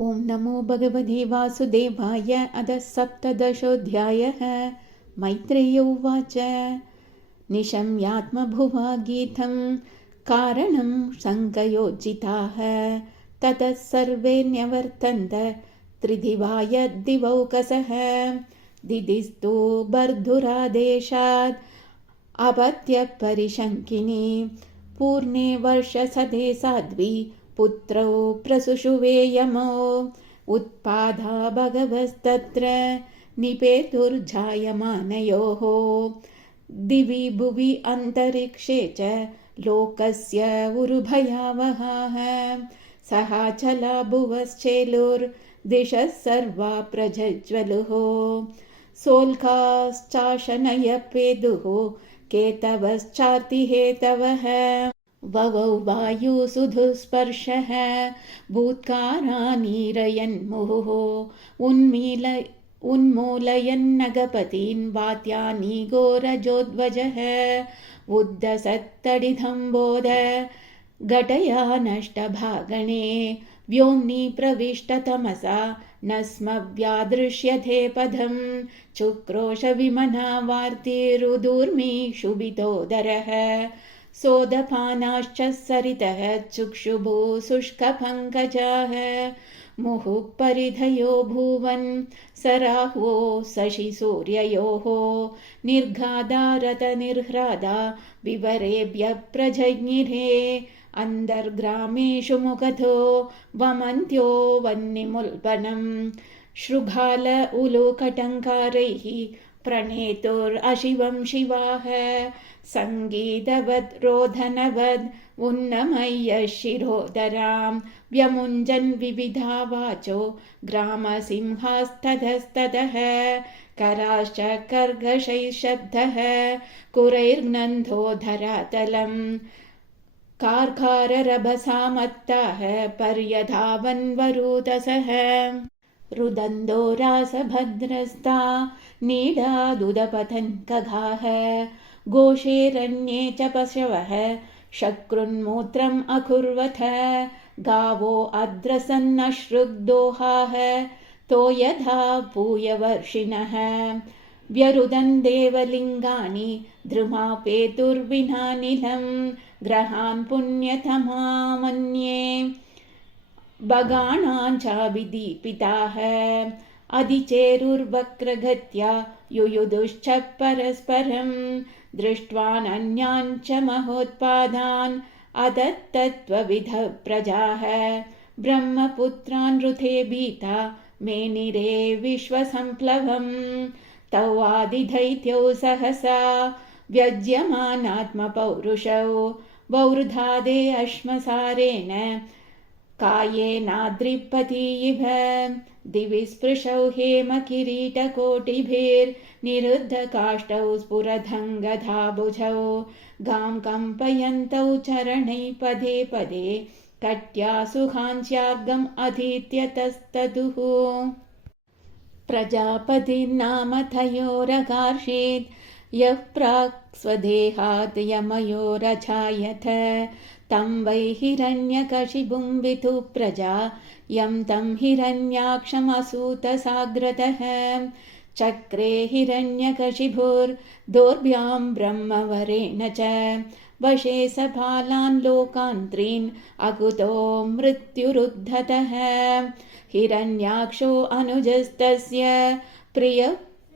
ॐ नमो भगवते वासुदेवाय। अधः सप्तदशोऽध्यायः। मैत्रेय उवाच। निशम्यात्मभुवा गीतं कारणं शङ्कयोज्जिताः। ततः सर्वे न्यवर्तन्त त्रिदिवाय दिवौकसः। दिदिस्तु बर्धुरादेशात् अपत्यपरिशङ्किनी। पूर्णे वर्षसदे साध्वी पुत्रौ प्रसुषुवे यमो। उत्पादा भगवस्तत्र निपेतुर्जायमानयोः। दिवि भुवि अन्तरिक्षे च लोकस्य उरुभयावहाः। सहाचला भुवश्चेलुर्दिशः सर्वा प्रज्वलुः। सोल्काश्चाशनयपेदुः केतवश्चार्तिहेतवः। ववौ वायुसुधुस्पर्शः भूत्कारानीरयन्मुहुः। उन्मूलयन्नगपतीन् वात्यानि घोरजोद्वजः। उद्धसत्तडिधम्बोध घटया नष्टभागणे। व्योम्नि प्रविष्टतमसा न स्म व्यादृश्यते पदं। चुक्रोशविमना वार्तिरुदूर्मि क्षुभितोदरः। सोदपानाश्च सरितः चुक्षुभू शुष्कपङ्कजाः। मुहुः परिधयो भुवन् सराह्वो शशिसूर्ययोः। निर्घादारतनिर्ह्रादा विवरेभ्यः प्रजज्ञिरे। अन्तर्ग्रामेषु मुखतो वमन्त्यो वह्निमुल्बणम्। शृगाल उलूकटङ्कारैः प्रणेतुरशिवं शिवाः। सङ्गीतवद् रोदनवद् उन्नमय्य शिरोदरां। व्यमुञ्जन् विविधा वाचो ग्रामसिंहास्ततस्ततः। कराश्च कर्कशैः शब्दः कुरैर्नन्दो धरातलम्। कार्काररभसा मत्ताः पर्यधावन्वरुतसः। रुदन्तो रासभद्रस्ता नीडादुदपतन् खगाः। घोषेरण्ये च पशवः शकृन्मूत्रम् अकुर्वथ। गावो अद्रसन्नश्रुग्दोहाः तोयधा पूयवर्षिणः। व्यरुदन् देवलिङ्गानि द्रुमापेतुर्विनानिलं। ग्रहान् पुण्यतमा मन्ये भगाणां चाभिदीपिताः। अधिचेरुर्वक्रगत्या युयुधुश्च परस्परं। दृष्ट्वानन्यान् च महोत्पादान् अदत्तत्वविधः प्रजाः। ब्रह्मपुत्रान् ऋते भीता मेनिरे विश्वसम्प्लवम्। तौ आदिदैत्यौ सहसा व्यज्यमानात्मपौरुषौ। वौर्धादे अश्मसारेण कायेनाद्रिपति इव। दिवि स्पृशौ हेमकिरीटकोटिभिर्निरुद्धकाष्ठौ स्फुरधङ्गधाभुजौ। गां कम्पयन्तौ चरणै पदे पदे कट्या सुखांस्यार्गम् अधीत्यतस्ततुः। प्रजापतिर्नाम तयोरकार्षीत् यः प्राक् स्वदेहात् यमयोरजायत। तं वै हिरण्यकशिपुं विदुः प्रजा यं तं हिरण्याक्षमसूतसाग्रतः। चक्रे हिरण्यकशिपुर्दोर्भ्यां ब्रह्मवरेण च। वशे सबालान् लोकान् त्रीन् अकुतो मृत्युरुद्धतः। हिरण्याक्षो अनुजस्तस्य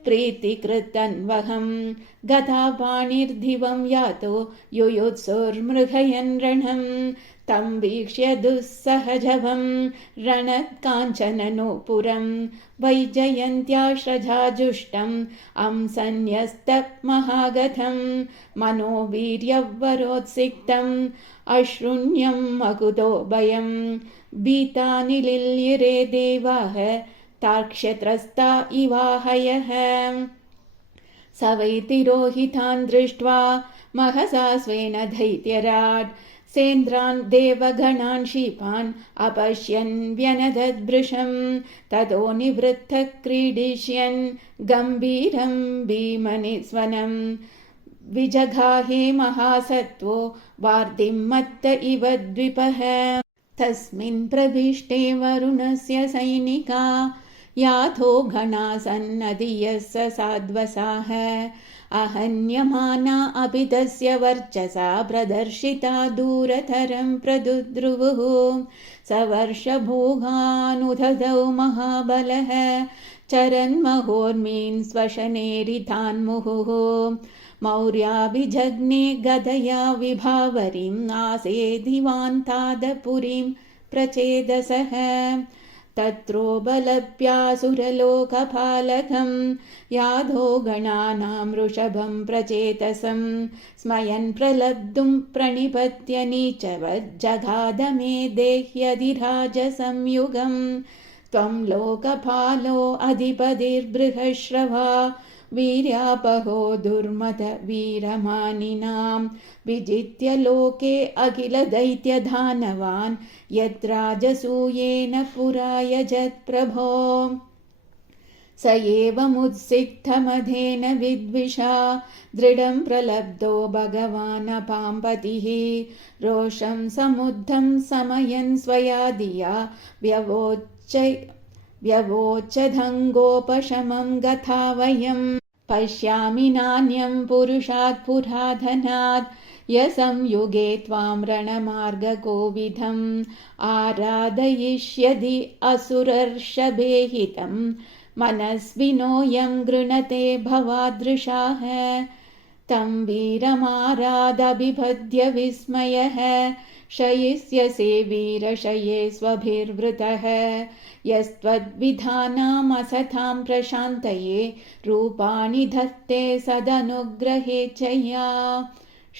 प्रीतिकृतन्वहं। गतापाणिर्दिवं यातो युयुत्सुर्मृगयन् रणम्। तं वीक्ष्य दुस्सहजवं रणत्काञ्चननूपुरं। वैजयन्त्याश्रजाजुष्टम् अंसन्यस्तमहागतं। मनोवीर्यवरोत्सिक्तम् अश्रुण्यम् अकुतो भयं। भीतानिलिल्यरे देवाः तार्क्ष्यत्रस्ता इवाहयः। स वै तिरोहितान् दृष्ट्वा महसा स्वेन दैत्यराट्। सेन्द्रान् देवगणान् क्षिपान् अपश्यन् व्यनदद्भृशं। ततो निवृत्तः क्रीडिष्यन् गम्भीरं भीमनिस्वनं। विजघाहे महासत्त्वो वार्तिं मत्त इव द्विपः। तस्मिन् प्रविष्टे वरुणस्य सैनिका याथो घना सन्नदीयः स साध्वसाः अहन्यमाना अपि तस्य वर्चसा प्रदर्शिता दूरतरं प्रदुद्रुवुः स वर्षभोगानुदधौ महाबलः चरन्महोर्मीन् स्वशनेरितान्मुहुः मौर्याभिजज्ञे गदया विभावरीम् आसेदिवान्तादपुरीं प्रचेदसः तत्रोपलभ्यासुरलोकपालकं याधो गणानां वृषभं प्रचेतसं स्मयन् प्रलब्धुं प्रणिपत्य नीचवज्जगाद मे देह्यधिराजसंयुगं त्वं लोकपालो अधिपतिर्बृहश्रवा वीर्यापहो दुर्मद वीरमानिनां विजित्य लोके अखिलदैत्यदानवान् यद्राजसूयेन पुरा यजत्प्रभो स एवमुत्सिक्तमधेन विद्विषा दृढं प्रलब्धो भगवानपाम्पतिः रोषं समुद्धं समयन् स्वया धिया व्यवोचधङ्गोपशमं गता वयम् पश्यामि नान्यं पुरुषात् पुराधनात् यसंयुगे त्वां रणमार्गकोविदम् आराधयिष्यति असुरर्षभेहितं मनस्विनोऽयं गृणते भवादृशाः तं वीरमारादभिपद्य विस्मयः शयिष्यसे वीरशये स्वभिर्वृतः यस्त्वद्विधानामसतां प्रशान्तये रूपाणि धत्ते सदनुग्रहेच्छया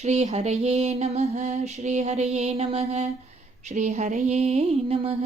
श्रीहरये नमः श्रीहरये नमः श्रीहरये नमः।